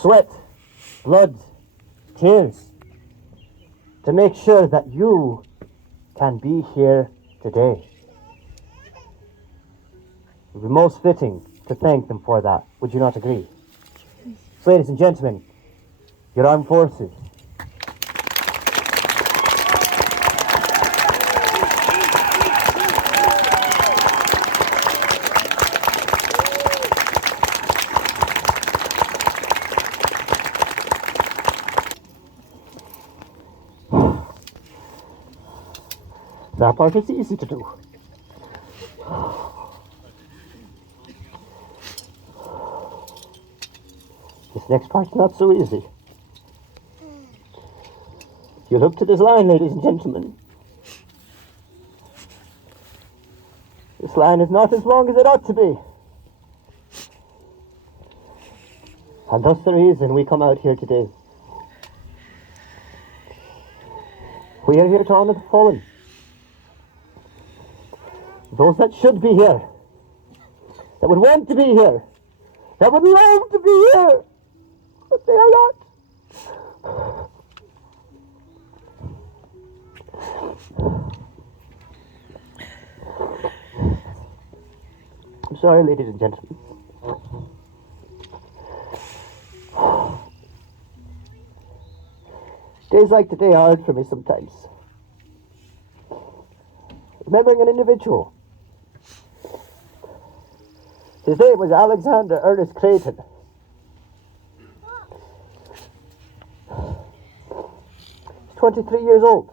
sweat, blood, tears, to make sure that you can be here today. It would be most fitting to thank them for that. Would you not agree? So, ladies and gentlemen, your armed forces. That part is easy to do. This next part's not so easy. You look to this line, ladies and gentlemen. This line is not as long as it ought to be. And thus the reason we come out here today. We are here to honor the fallen. Those that should be here, that would want to be here, that would love to be here, but they are not. I'm sorry, ladies and gentlemen. Days like today are hard for me sometimes. Remembering an individual. His name was Alexander Ernest Creighton. He's 23 years old.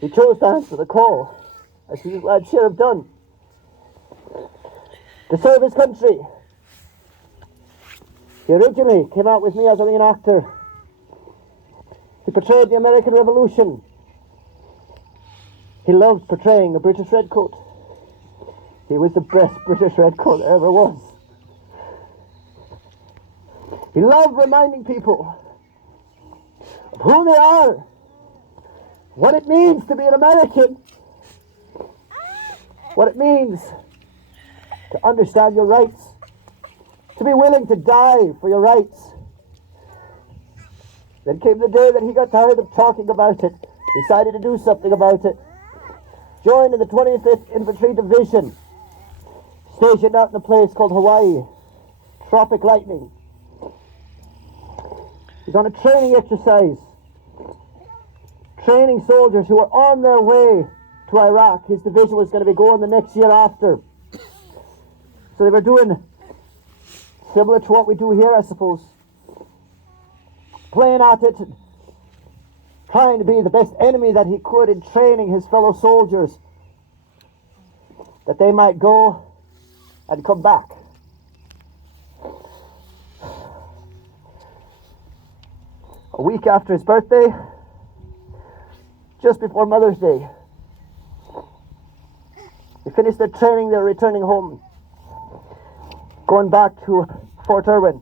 He chose to answer the call, as he was glad should have done, to serve his country. He originally came out with me as a reenactor. He portrayed the American Revolution. He loved portraying a British redcoat. He was the best British redcoat there ever was. He loved reminding people of who they are, what it means to be an American, what it means to understand your rights, to be willing to die for your rights. Then came the day that he got tired of talking about it, decided to do something about it. Joined in the 25th Infantry Division, stationed out in a place called Hawaii, Tropic Lightning. He's on a training exercise, training soldiers who are on their way to Iraq. His division was going to be going the next year after. So they were doing similar to what we do here, I suppose. Playing at it, trying to be the best enemy that he could in training his fellow soldiers, that they might go and come back. A week after his birthday, just before Mother's Day, they finished their training, they're returning home, going back to Fort Irwin.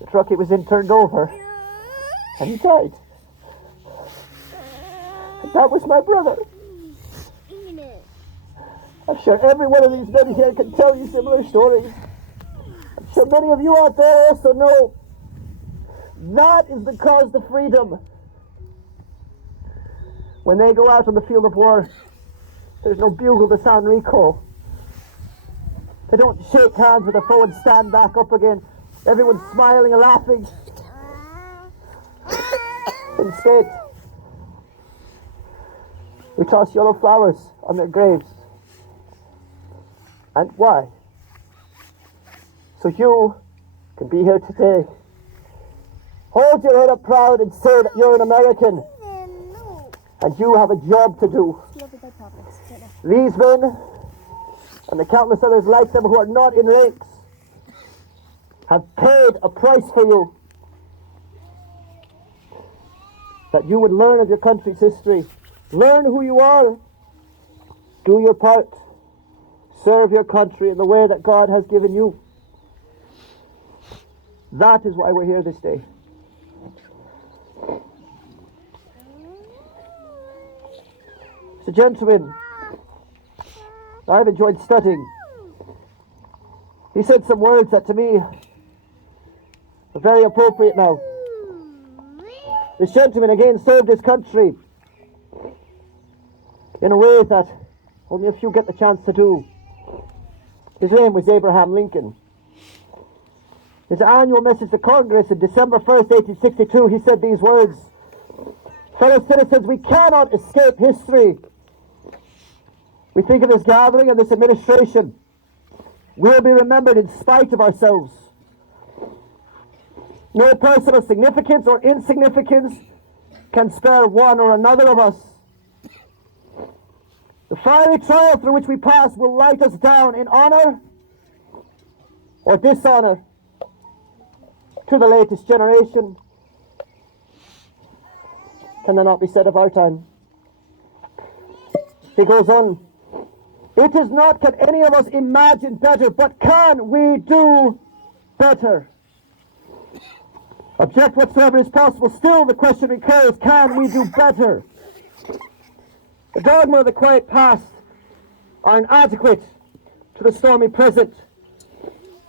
The truck he was in turned over, and he died. And that was my brother. I'm sure every one of these men here can tell you similar stories. I'm sure many of you out there also know that is the cause of freedom. When they go out on the field of war, there's no bugle to sound recall. They don't shake hands with the foe and stand back up again. Everyone's smiling and laughing. Instead, we toss yellow flowers on their graves. And why? So you can be here today. Hold your head up proud and say that you're an American. And you have a job to do. These men, and the countless others like them who are not in ranks, have paid a price for you. That you would learn of your country's history. Learn who you are. Do your part. Serve your country in the way that God has given you. That is why we're here this day. So, gentlemen, I've enjoyed studying He said some words that to me are very appropriate now. This gentleman again served his country in a way that only a few get the chance to do. His name was Abraham Lincoln. His annual message to Congress in December 1st, 1862, he said these words: "Fellow citizens, we cannot escape history. We think of this gathering and this administration will be remembered in spite of ourselves. No personal significance or insignificance can spare one or another of us. The fiery trial through which we pass will light us down in honor or dishonor to the latest generation." Can that not be said of our time? He goes on, "It is not can any of us imagine better, but can we do better? Object whatsoever is possible, still the question recurs, can we do better? The dogma of the quiet past are inadequate to the stormy present.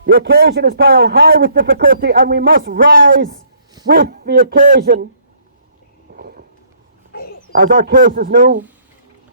The occasion is piled high with difficulty, and we must rise with the occasion. As our case is new,